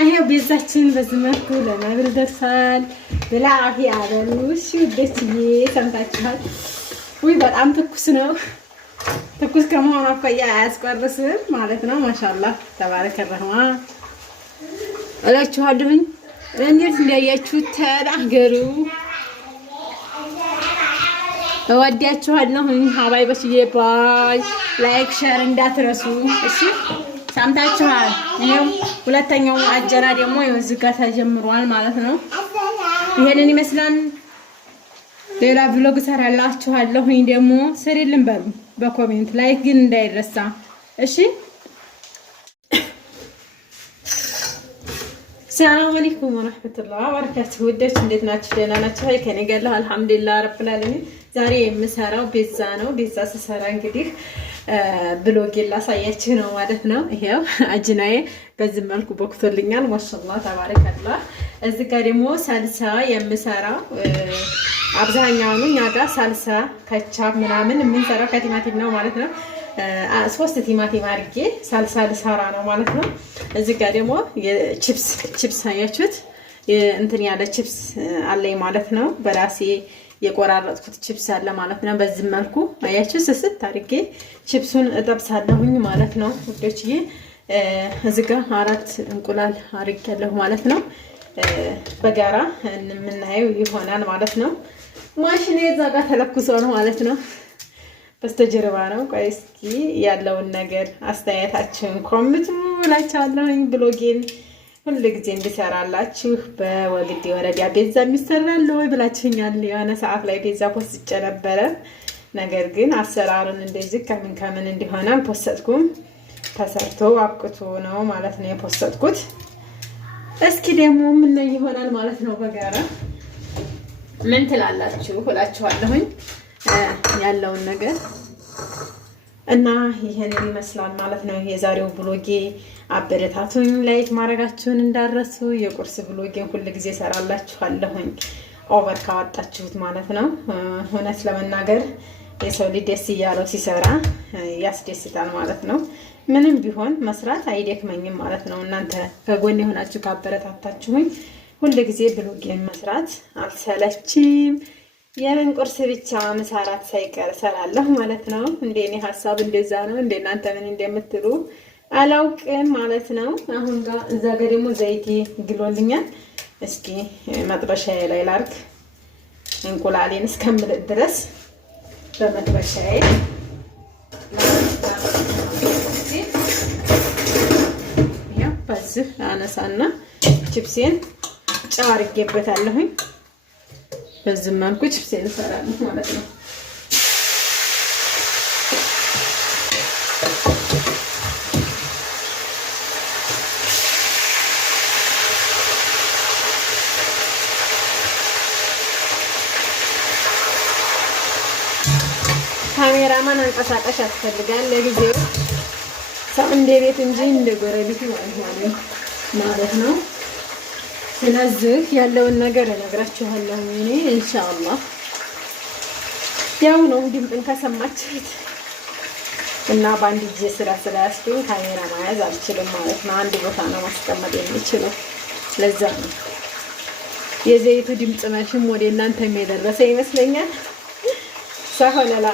ይሄው ቤዛችን በዚህ መልኩ ለመብል ደርሷል። بالعافية አበሉሽ ውዶችዬ ሰምታችኋል። ውይ በጣም ትኩስ ነው። ትኩስ ከመሆኑ አኳያ አያስቆርስም ማለት ነው። ማሻአላህ ተባረከ ረህማን እላችኋለሁኝ። እንዴት እንዳያችሁ ተናገሩ። እወዳችኋለሁኝ ሀባይቦችዬ። ባይ ላይክ ሼር እንዳትረሱ እሺ። ሰምታችኋል። ይሄው ሁለተኛው አጀራ ደግሞ እዚህ ጋር ተጀምሯል ማለት ነው። ይሄንን ይመስላል። ሌላ ቪሎግ ሰራላችኋለሁኝ ደግሞ ስሪልን በሉ በኮሜንት ላይክ ግን እንዳይረሳ እሺ። ሰላም አለይኩም ወራህመቱላሂ ወበረካቱሁ። ወዳጅ እንዴት ናችሁ? ደህና ናችሁ? አይ ከኔ ጋር አልሐምዱሊላህ ረብል ዓለሚን። ዛሬ የምሰራው ቤዛ ነው። ቤዛ ስሰራ እንግዲህ ብሎጌን ላሳያችሁ ነው ማለት ነው። ይሄው አጅናዬ በዚህ መልኩ ቦክቶልኛል። ማሻአላህ ተባረከላህ። እዚህ ጋር ደግሞ ሳልሳ የምሰራው አብዛኛውን እኛ ጋር ሳልሳ ከቻፕ ምናምን የምንሰራው ከቲማቲም ነው ማለት ነው። 3 ቲማቲም አድርጌ ሳልሳ ልሰራ ነው ማለት ነው። እዚህ ጋር ደግሞ የቺፕስ አያችሁት እንትን ያለ ቺፕስ አለኝ ማለት ነው። በራሴ የቆራረጥኩት ቺፕስ አለ ማለት ነው። በዚህ መልኩ አያችሁ ስስት አድርጌ ቺፕሱን እጠብሳለሁኝ ማለት ነው ውዶችዬ። እዚህ ጋር 4 እንቁላል አድርጌያለሁ ማለት ነው። በጋራ የምናየው ይሆናል ማለት ነው። ማሽኔ እዛ ጋር ተለኩሶ ነው ማለት ነው። በስተጀርባ ነው። ቆይ እስኪ ያለውን ነገር አስተያየታችሁን ኮሜንት ላቻለሁኝ። ብሎጌን ሁሉ ጊዜ እንድሰራላችሁ በወግዴ ወረዳ ቤዛ የሚሰራል ወይ ብላችሁኛል። የሆነ ሰዓት ላይ ቤዛ ፖስቼ ነበረ። ነገር ግን አሰራሩን እንደዚህ ከምን እንዲሆነ አልፖስተትኩም። ተሰርቶ አብቅቶ ነው ማለት ነው የፖስተትኩት። እስኪ ደግሞ ምን ይሆናል ማለት ነው። በጋራ ምን ትላላችሁ እላችኋለሁኝ ያለውን ነገር እና ይሄንን ይመስላል ማለት ነው የዛሬው ብሎጌ። አበረታቱኝ፣ ላይክ ማድረጋችሁን እንዳረሱ። የቁርስ ብሎጌን ሁሉ ጊዜ ሰራላችኋለሁኝ ኦቨር ካወጣችሁት ማለት ነው። እውነት ለመናገር የሰው ልጅ ደስ እያለው ሲሰራ ያስደስታል ማለት ነው። ምንም ቢሆን መስራት አይደክመኝም ማለት ነው። እናንተ ከጎን የሆናችሁ ካበረታታችሁኝ ሁሉ ጊዜ ብሎጌን መስራት አልሰለችም። የምን ቁርስ ብቻ መሰራት ሳይቀር ሰራለሁ ማለት ነው። እንደኔ ሐሳብ እንደዛ ነው። እንደናንተ ምን እንደምትሉ አላውቅም ማለት ነው። አሁን ጋር እዛ ጋር ደግሞ ዘይቴ ግሎልኛል። እስኪ መጥበሻዬ ላይ ላርክ እንቁላሌን እስከምልጥ ድረስ በመጥበሻዬ ያ በዚህ አነሳና ቺፕሴን ጨው አድርጌበታለሁኝ። በዚህ መልኩ ቺፕሴን እንሰራለን ማለት ነው። ካሜራማን አንቀሳቀሽ ያስፈልጋል ለጊዜው ሰው እንደ ቤት እንጂ እንደ ጎረቤት አይሆንም ማለት ነው። ስለዚህ ያለውን ነገር እነግራችኋለሁ እኔ ኢንሻአላህ። ያው ነው ድምፅን ከሰማችሁት እና በአንድ እጄ ስራ ስላስኩኝ ካሜራ መያዝ አልችልም ማለት ነው። አንድ ቦታ ነው ማስቀመጥ የሚችለው። ለዛ ነው የዘይቱ ድምፅ መሽም ወደ እናንተ የሚደረሰ ይመስለኛል። ሳሆነላ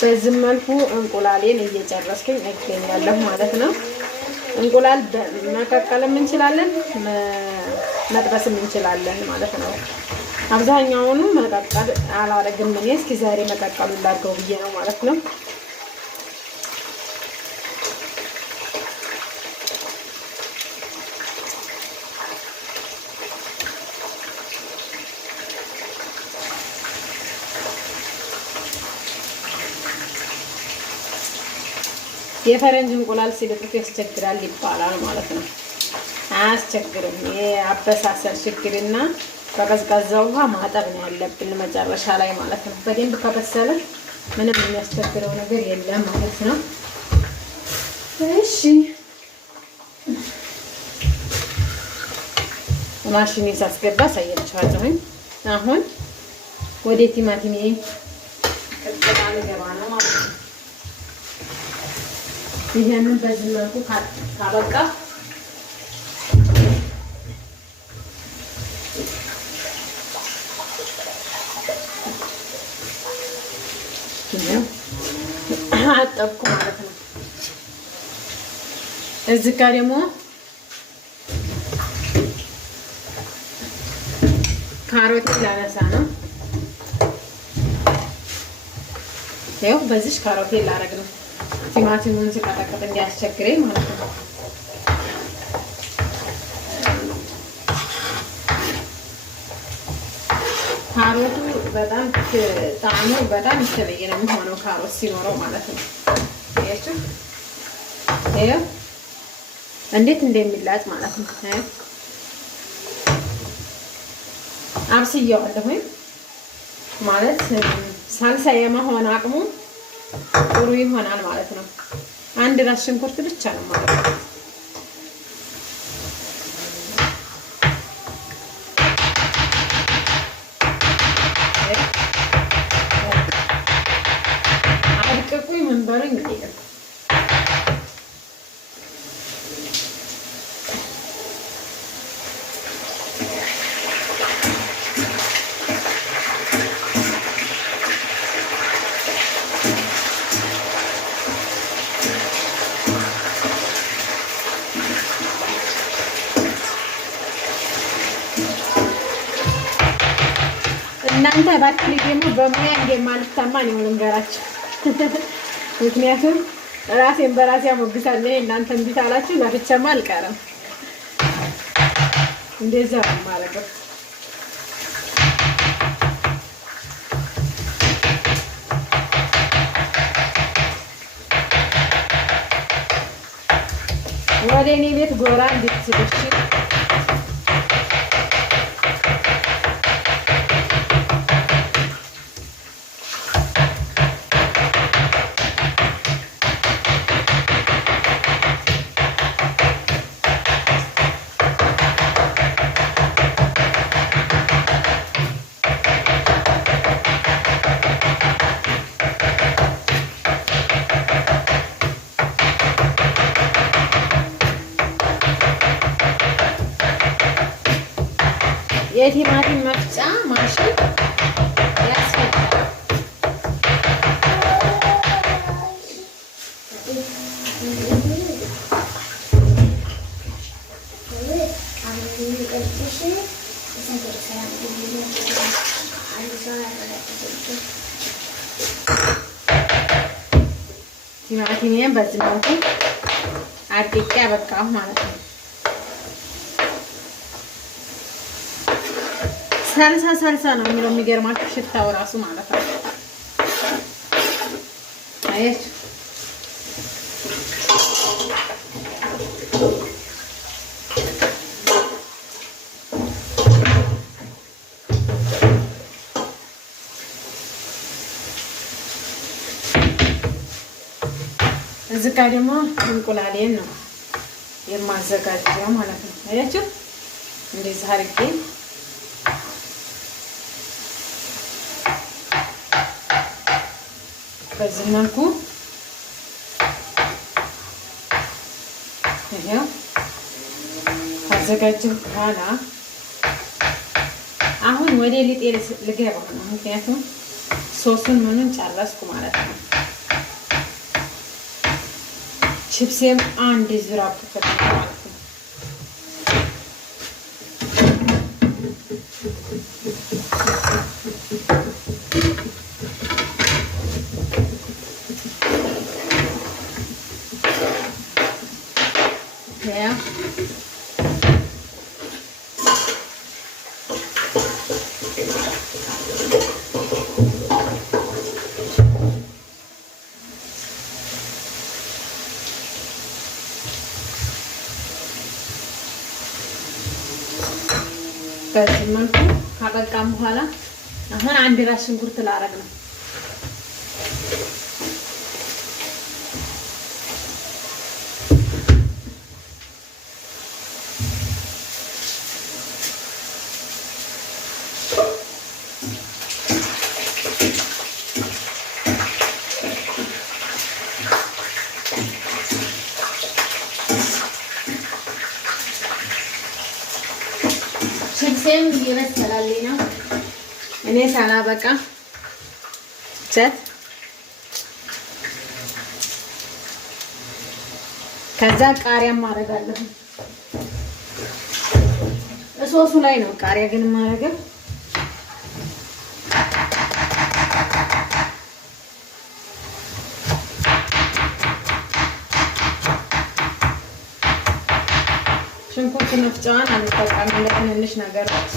በዚህ መልኩ እንቁላሌን እየጨረስኩኝ እገኛለሁ ማለት ነው። እንቁላል መቀቀልም እንችላለን መጥበስም እንችላለን ማለት ነው። አብዛኛውን መቀቀል አላረግም እኔ። እስኪ ዛሬ መቀቀሉን ላድርገው ብዬ ነው ማለት ነው። የፈረንጅ እንቁላል ሲልጡት ያስቸግራል ይባላል ማለት ነው። አያስቸግርም። የአበሳሰል ችግርና በቀዝቃዛ ውሃ ማጠብ ነው ያለብን መጨረሻ ላይ ማለት ነው። በደንብ ከበሰለ ምንም የሚያስቸግረው ነገር የለም ማለት ነው። እሺ ማሽኔ ሳስገባ አሳያችኋለሁ። አሁን ወደ ቲማቲሜ ቀጥታ ልገባ ነው ማለት ነው። ይሄንን በዚህ መልኩ ካበቃ አጠብኩ ማለት ነው። እዚህ ጋር ደግሞ ካሮት ላነሳ ነው። ያው በዚህ ካሮት ላረግ ነው። ቲማቲሙን ሲቀጠቅጥ እንዲያስቸግረኝ ማለት ነው። ካሮቱ በጣም ጣዕሙ በጣም የተለየ ነው የሚሆነው ካሮት ሲኖረው ማለት ነው። አያችሁ ይሄው እንዴት እንደሚላጥ ማለት ነው። አብስዬዋለሁ ማለት ሳልሳ የመሆን አቅሙ ጥሩ ይሆናል ማለት ነው። አንድ ራስ ሽንኩርት ብቻ ነው ማለት ነው። አድቅቁኝ ምን በሉኝ እንግዲህ እናንተ ባትሪ ደግሞ በሙያ እንደማልታማ ነው ልንገራችሁ። ምክንያቱም ራሴን በራሴ አሞግሳለሁ። እናንተም ቢታላችሁ ለብቻማ አልቀርም። እንደዛ ነው የማደርገው። ወደ እኔ ቤት ጎራ እንድትስልሽ የቲማቲም መፍጫ ማሽን ያስፈልጋል። ቲማቲሜን በዚህ መልኩ አድቄ አበቃሁ ማለት ነው። ሳልሳ ነው የሚለው የሚገርማችሁ ሽታው ራሱ ማለት ነው። አያችሁ እዚህ ጋር ደግሞ እንቁላሌን ነው የማዘጋጀው ማለት ነው። አያችሁ እንደዚህ አድርጌ በዚህ መልኩ ይሄው ካዘጋጀሁ በኋላ አሁን ወደ ሊጤ ልገባ ነው። ምክንያቱም ሶሱን ምኑን ጨረስኩ ማለት ነው። ቺፕሴም አንድ ዙር አብኩበት ማለት ነው። በዚህ መልኩ ካበቃም በኋላ አሁን አንድ ራስ ሽንኩርት ላረግ ነው። ቁርሴም እየበሰላለኝ ነው። እኔ ሳላበቃ ቸት ከዛ ቃሪያም ማረጋለሁ። ሶሱ ላይ ነው ቃሪያ ግን ማረጋው። ሽንኩርት መፍጫዋን አልጠቀምም ለትንንሽ ነገሮች።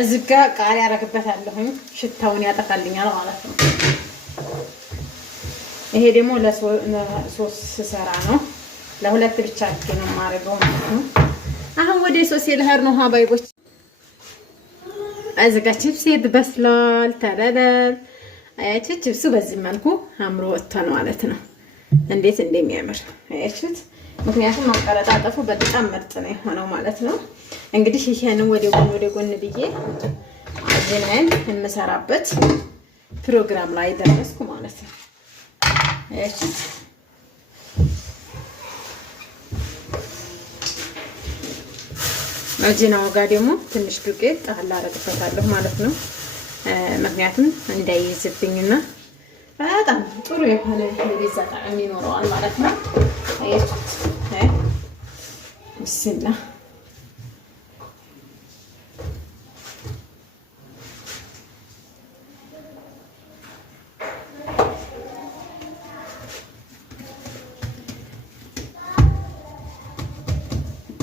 እዚህ ጋር ቃሪያ አደርግበታለሁ። ሽታውን ያጠፋልኛል ማለት ነው። ይሄ ደግሞ ለሶስ ስሰራ ነው። ለሁለት ብቻ አድርጌ ነው የማደርገው ማለት ነው። አሁን ወደ ሶስ ልሄድ ነው ሀባይቦች። እዚህ ጋር ቺፕስ በስሏል። ተረደል አያችሁ፣ ቺፕሱ በዚህ መልኩ አምሮ ወጥቷል ማለት ነው። እንዴት እንደሚያምር አያችሁት። ምክንያቱም ማቀረጣጠፉ በጣም ምርጥ ነው የሆነው ማለት ነው። እንግዲህ ይሄንን ወደ ጎን ብዬ አጀናን እንሰራበት ፕሮግራም ላይ ደረስኩ ማለት ነው። እሺ አጀናው ጋር ደግሞ ትንሽ ዱቄት ጣል አደርግበታለሁ ማለት ነው። ምክንያቱም እንዳይይዝብኝና በጣም ጥሩ የሆነ የቤዛ ጣዕም ይኖረዋል ማለት ነው። አያችሁት? ብስላ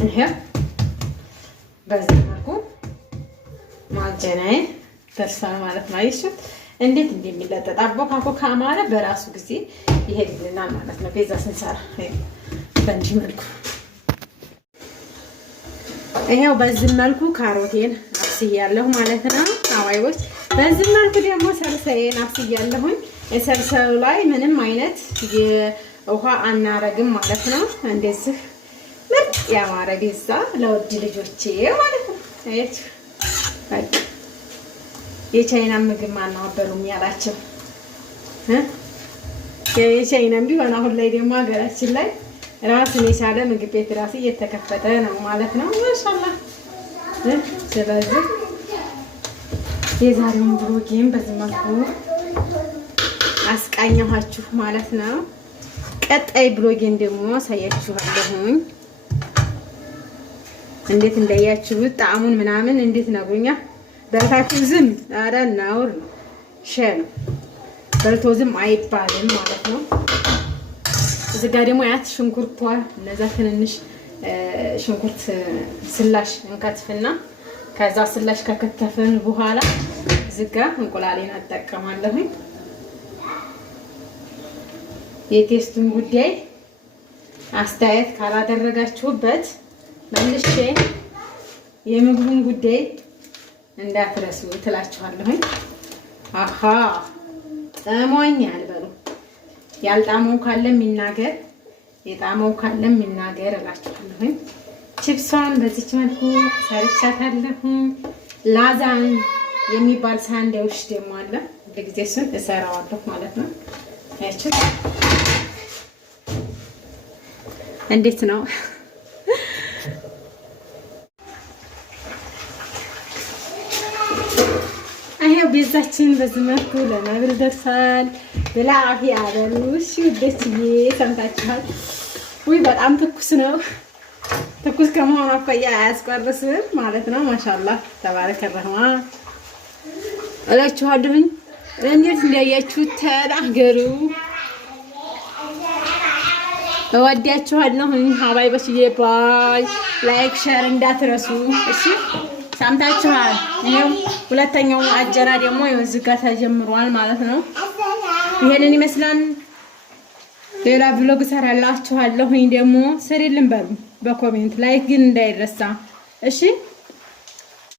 ይሄ በዚህ መልኩ ማጀናዬ ደርሷል ማለት ነው። አያችሁት እንዴት እንደሚለጠጥ አቦካኮ ካማረ በራሱ ጊዜ ይሄድልናል ማለት ነው። ቤዛ ስንሰራ በእንዲህ መልኩ ይሄው በዚህ መልኩ ካሮቴን አብስያለሁ ማለት ነው። አዋይቦች በዚህ መልኩ ደግሞ ሰልሰዬን አብስያለሁኝ። የሰልሰው ላይ ምንም አይነት የውሃ አናረግም ማለት ነው። እንደዚህ ምርጥ ያማረ ቤዛ ለውድ ልጆቼ ማለት ነው። አያችሁ በቃ የቻይና ምግብ ማናወበሩም ያላቸው የቻይናም ቢሆን አሁን ላይ ደግሞ ሀገራችን ላይ ራስን የቻለ ምግብ ቤት ራስ እየተከፈተ ነው ማለት ነው። ማሻአላህ። ስለዚህ የዛሬውን ብሎጌም በዚህ መልኩ አስቃኘኋችሁ ማለት ነው። ቀጣይ ብሎጌን ደግሞ አሳያችኋለሁኝ። እንዴት እንዳያችሁት ጣዕሙን ምናምን እንዴት ነግሩኛ። በልታችሁ ዝም አረ ናውር ነው ሸል በልቶ ዝም አይባልም ማለት ነው። እዚህ ጋር ደግሞ ያት ሽንኩርቷ እነዛ ትንንሽ ሽንኩርት ስላሽ እንከትፍና ከዛ ስላሽ ከከተፍን በኋላ እዚህ ጋር እንቁላሌን አጠቀማለሁኝ። የቴስቱን ጉዳይ አስተያየት ካላደረጋችሁበት መልሼ የምግቡን ጉዳይ እንዳትረሱ ትላችኋለሁኝ። አሃ ጠሞኛል በሉ። ያልጣመው ካለ የሚናገር የጣመው ካለ የሚናገር እላችኋለሁኝ። ቺፕሷን በዚች መልኩ ሰርቻታለሁኝ። ላዛን የሚባል ሳንድዊች ደግሞ አለ። ለጊዜ እሱን እሰራዋለሁ ማለት ነው። ያቺ እንዴት ነው? አሄው ቤዛችን በዚህ መልኩ ለመብል ደርሳል። ብላፊ አበሉ። እሺ ውዶችዬ ሰምታችኋል። ውይ በጣም ትኩስ ነው። ትኩስ ከመሆኑ አኳያ አያስቆርስም ማለት ነው። ማሻአላህ ተባረከ ረህማን እላችኋለሁኝ። እንዴት እንዳያችሁ ተናገሩ። እወዳችኋለሁኝ ሀባይቦችዬ። ባይ ላይክ ሼር እንዳትረሱ እሺ። ሰምታችኋል። ይሄው ሁለተኛው አጀራ ደግሞ እዚህ ጋር ተጀምሯል ማለት ነው። ይሄንን ይመስላል። ሌላ ብሎግ ሰራላችኋለሁኝ ደግሞ ስሪልን በሉ በኮሜንት ላይክ ግን እንዳይረሳ እሺ።